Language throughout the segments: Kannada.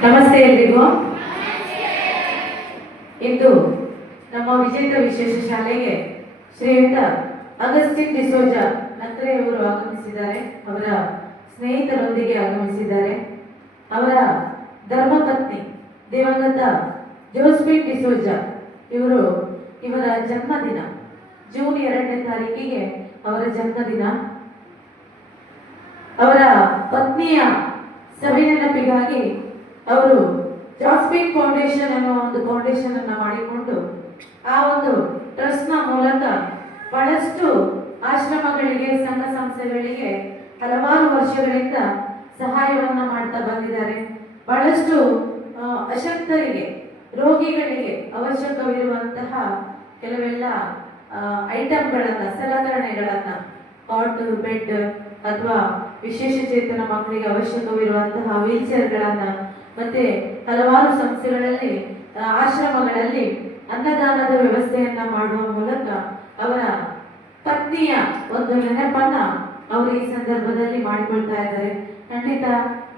ನಮಸ್ತೆ ಎಲ್ರಿಗೂ. ಇಂದು ನಮ್ಮ ವಿಜೇತ ವಿಶೇಷ ಶಾಲೆಗೆ ಶ್ರೀಯುತ ಅಗಸ್ಟಿನ್ ಡಿಸೋಜ ನಕ್ರೆಯವರು ಆಗಮಿಸಿದ್ದಾರೆ. ಅವರ ಸ್ನೇಹಿತರೊಂದಿಗೆ ಆಗಮಿಸಿದ್ದಾರೆ. ಅವರ ಧರ್ಮಪತ್ನಿ ದಿವಂಗತ ಜೋಸ್ಫಿನ್ ಡಿಸೋಜ ಇವರ ಜನ್ಮದಿನ ಜೂನ್ 2ನೇ ತಾರೀಕಿಗೆ ಅವರ ಜನ್ಮದಿನ. ಅವರ ಪತ್ನಿಯ ಸವಿನೆನಪಿಗಾಗಿ ಅವರು ಜಾಸ್ಪಿನ್ ಫೌಂಡೇಶನ್ ಅನ್ನೋ ಒಂದು ಫೌಂಡೇಶನ್ ಅನ್ನ ಮಾಡಿಕೊಂಡು ಆ ಒಂದು ಟ್ರಸ್ಟ್ ನ ಮೂಲಕ ಬಹಳಷ್ಟು ಆಶ್ರಮಗಳಿಗೆ, ಸಂಘ ಸಂಸ್ಥೆಗಳಿಗೆ ಹಲವಾರು ವರ್ಷಗಳಿಂದ ಸಹಾಯವನ್ನ ಮಾಡ್ತಾ ಬಂದಿದ್ದಾರೆ. ಬಹಳಷ್ಟು ಅಶಕ್ತರಿಗೆ, ರೋಗಿಗಳಿಗೆ ಅವಶ್ಯಕವಿರುವಂತಹ ಕೆಲವೆಲ್ಲ ಐಟಮ್ಗಳನ್ನ, ಸಲಕರಣೆಗಳನ್ನ, ಕಾಟ್, ಬೆಡ್ ಅಥವಾ ವಿಶೇಷ ಚೇತನ ಮಕ್ಕಳಿಗೆ ಅವಶ್ಯಕವಿರುವಂತಹ ವೀಲ್ ಚೇರ್ಗಳನ್ನ, ಮತ್ತೆ ಹಲವಾರು ಸಂಸ್ಥೆಗಳಲ್ಲಿ, ಆಶ್ರಮಗಳಲ್ಲಿ ಅನ್ನದಾನದ ವ್ಯವಸ್ಥೆಯನ್ನ ಮಾಡುವ ಮೂಲಕ ಅವರ ಪತ್ನಿಯ ಒಂದು ನೆನಪನ್ನ ಅವರು ಈ ಸಂದರ್ಭದಲ್ಲಿ ಮಾಡಿಕೊಳ್ತಾ ಇದ್ದಾರೆ. ಖಂಡಿತ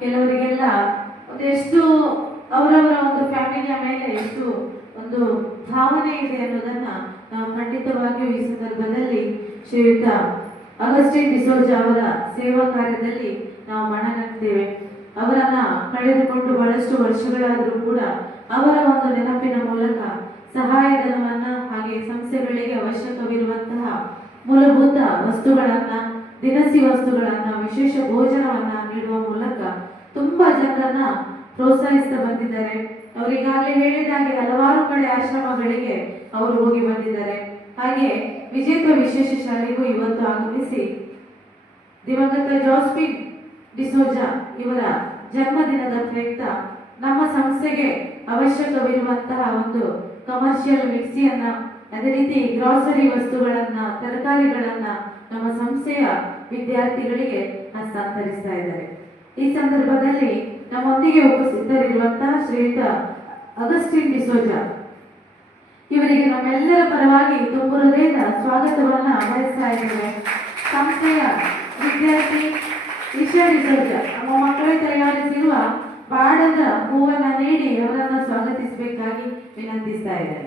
ಕೆಲವರಿಗೆಲ್ಲ ಎಷ್ಟು ಅವರವರ ಒಂದು ಫ್ಯಾಮಿಲಿಯ ಮೇಲೆ ಎಷ್ಟು ಒಂದು ಭಾವನೆ ಇದೆ ಅನ್ನೋದನ್ನ ನಾವು ಖಂಡಿತವಾಗಿಯೂ ಈ ಸಂದರ್ಭದಲ್ಲಿ ಶ್ರೀಯುತ ಅಗಸ್ಟಿನ್ ಡಿಸೋಜ ಅವರ ಸೇವಾ ಕಾರ್ಯದಲ್ಲಿ ನಾವು ಮನಗಂಡ್ತೇವೆ. ಅವರನ್ನ ಕಳೆದುಕೊಂಡು ಬಹಳಷ್ಟು ವರ್ಷಗಳಾದರೂ ಕೂಡ ಅವರ ಒಂದು ನೆನಪಿನ ಮೂಲಕ ಸಹಾಯಧನವನ್ನ, ಹಾಗೆ ಸಂಸ್ಥೆಗಳಿಗೆ ಅವಶ್ಯಕವಿರುವಂತಹ ಮೂಲಭೂತ ವಸ್ತುಗಳನ್ನ, ದಿನಸಿ ವಸ್ತುಗಳನ್ನ, ವಿಶೇಷ ಭೋಜನವನ್ನ ನೀಡುವ ಮೂಲಕ ತುಂಬಾ ಜನರನ್ನ ಪ್ರೋತ್ಸಾಹಿಸ್ತಾ ಬಂದಿದ್ದಾರೆ. ಅವರಿಗಾಗಲೇ ಹೇಳಿದಾಗೆ ಹಲವಾರು ಕಡೆ ಆಶ್ರಮಗಳಿಗೆ ಅವರು ಹೋಗಿ ಬಂದಿದ್ದಾರೆ. ಹಾಗೆ ವಿಜೇತ ವಿಶೇಷ ಶಾಲೆಗೂ ಇವತ್ತು ಆಗಮಿಸಿ ದಿವಂಗತ ಜಾಸ್ಪಿನ್ ಡಿಸೋಜ ಇವರ ಜನ್ಮದಿನದ ಪ್ರಯುಕ್ತ ನಮ್ಮ ಸಂಸ್ಥೆಗೆ ಅವಶ್ಯಕವಿರುವಂತಹ ಒಂದು ಕಮರ್ಷಿಯಲ್ ಮಿಕ್ಸಿಯನ್ನ, ಅದೇ ರೀತಿ ಗ್ರಾಸರಿ ವಸ್ತುಗಳನ್ನ, ತರಕಾರಿಗಳನ್ನ ನಮ್ಮ ಸಂಸ್ಥೆಯ ವಿದ್ಯಾರ್ಥಿಗಳಿಗೆ ಹಸ್ತಾಂತರಿಸ್ತಾ ಇದ್ದಾರೆ. ಈ ಸಂದರ್ಭದಲ್ಲಿ ನಮ್ಮೊಂದಿಗೆ ಉಪಸ್ಥಿತರಿರುವಂತಹ ಶ್ರೀಯುತ ಅಗಸ್ಟಿನ್ ಡಿಸೋಜ ಇವರಿಗೆ ನಮ್ಮೆಲ್ಲರ ಪರವಾಗಿ ತುಂಬ ಹೃದಯದ ಸ್ವಾಗತವನ್ನ ಬಯಸ್ತಾ ಇದ್ದೇವೆ. ಸಂಸ್ಥೆಯ ವಿದ್ಯಾರ್ಥಿ ಇಶಾ ಡಿಸೋಜ ನಮ್ಮ ಮಕ್ಕಳು ತಯಾರಿಸಿರುವ ಬಾಡದ ಹೂವನ್ನ ನೀಡಿ ಅವರನ್ನ ಸ್ವಾಗತಿಸಬೇಕಾಗಿ ವಿನಂತಿಸ್ತಾ ಇದ್ದಾರೆ.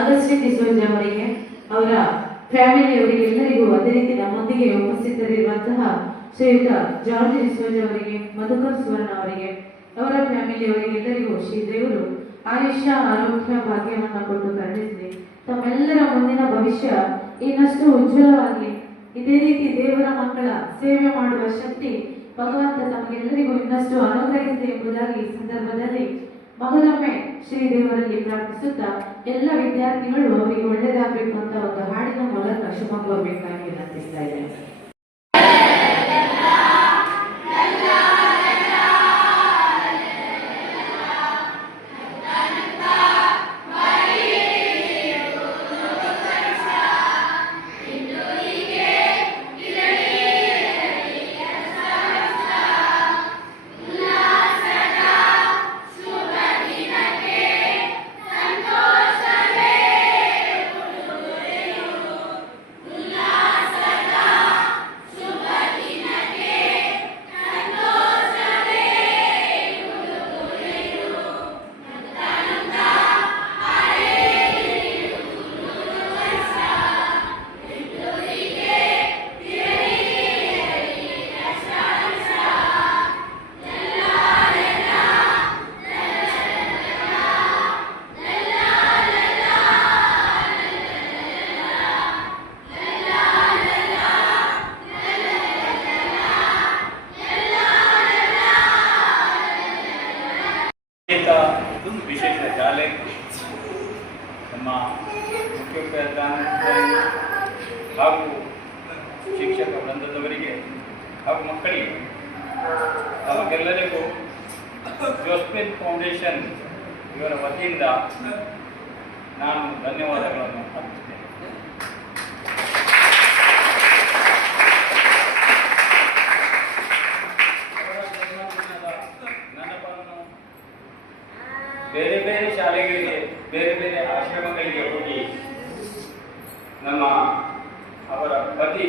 ಅಗಸ್ಟಿನ್ ಡಿಸೋಜ ಅವರಿಗೆ, ಅವರ ಫ್ಯಾಮಿಲಿಯವರಿಗೆ ಎಲ್ಲರಿಗೂ, ಅದೇ ರೀತಿ ನಮ್ಮೊಂದಿಗೆ ಉಪಸ್ಥಿತರಿರುವಂತಹ ಶ್ರೀಯುತ ಜಾರ್ಜ್ ಡಿಸೋಜ ಅವರಿಗೆ, ಮಧುಕರ್ ಸುವರ್ಣ ಅವರಿಗೆ, ಅವರ ಫ್ಯಾಮಿಲಿಯವರಿಗೆ ಎಲ್ಲರಿಗೂ ಶ್ರೀ ದೇವರು ಆಯುಷ್ಯ, ಆರೋಗ್ಯ, ಭಾಗ್ಯವನ್ನ ಕೊಟ್ಟು ಕರುಣಿಸಲಿ. ತಮ್ಮೆಲ್ಲರ ಮುಂದಿನ ಭವಿಷ್ಯ ಇನ್ನಷ್ಟು ಉಜ್ವಲವಾಗಿ, ಇದೇ ರೀತಿ ದೇವರ ಮಕ್ಕಳ ಸೇವೆ ಮಾಡುವ ಶಕ್ತಿ ಭಗವಂತ ತಮಗೆಲ್ಲರಿಗೂ ಇನ್ನಷ್ಟು ಅನುಗ್ರಹಿಸಲಿ ಎಂಬುದಾಗಿ ಈ ಸಂದರ್ಭದಲ್ಲಿ ಮಗದೊಮ್ಮೆ ಶ್ರೀದೇವರಲ್ಲಿ ಪ್ರಾರ್ಥಿಸುತ್ತಾ ಎಲ್ಲ ವಿದ್ಯಾರ್ಥಿಗಳು ಅವರಿಗೆ ಒಳ್ಳೆಯದಾಗಬೇಕು ಅಂತ ಒಂದು ಹಾಡಿನ ಮೂಲಕ ಶುಭ ಕೋರಬೇಕಾಗಿ ವಿನಂತಿಸ್ತಾ ಇದ್ದೇನೆ. ವಿಶೇಷ ಶಾಲೆ, ನಮ್ಮ ಮುಖ್ಯೋಪಾಧ್ಯಾಯ ಹಾಗೂ ಶಿಕ್ಷಕ ವೃಂದದವರಿಗೆ ಹಾಗೂ ಮಕ್ಕಳಿಗೆ ನಮಗೆಲ್ಲರಿಗೂ ಜೋಸ್ಪಿನ್ ಫೌಂಡೇಶನ್ ಇವರ ವತಿಯಿಂದ ನಾನು ಧನ್ಯವಾದಗಳನ್ನು ಅರ್ಪಿಸುತ್ತೇನೆ. ನೆನಪನ್ನು ಬೇರೆ ಬೇರೆ ಶಾಲೆಗಳಿಗೆ, ಬೇರೆ ಬೇರೆ ಆಶ್ರಮಗಳಿಗೆ ಹೋಗಿ ನಮ್ಮ ಅವರ ಪತಿ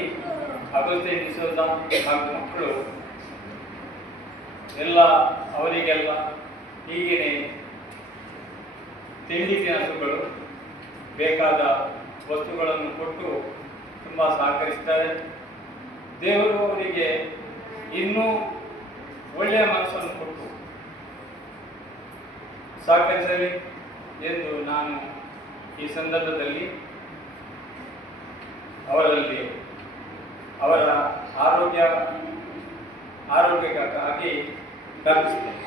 ಅಗಸ್ಟಿನ್ ಡಿಸೋಜ ಹಾಗೂ ಮಕ್ಕಳು ಎಲ್ಲ ಅವರಿಗೆಲ್ಲ ಹೀಗೇನೆ ತಿಂಡಿ ತಿನಿಸುಗಳು ಬೇಕಾದ ವಸ್ತುಗಳನ್ನು ಕೊಟ್ಟು ತುಂಬ ಸಹಕರಿಸ್ತಾರೆ. ದೇವರು ಅವರಿಗೆ ಇನ್ನೂ ಒಳ್ಳೆಯ ಮನಸ್ಸನ್ನು ಕೊಟ್ಟು ಸಹಕರಿಸಲಿ ಎಂದು ನಾನು ಈ ಸಂದರ್ಭದಲ್ಲಿ ಅವರಲ್ಲಿ ಅವರ ಆರೋಗ್ಯಕ್ಕಾಗಿ ಪ್ರಾರ್ಥಿಸುತ್ತೇನೆ.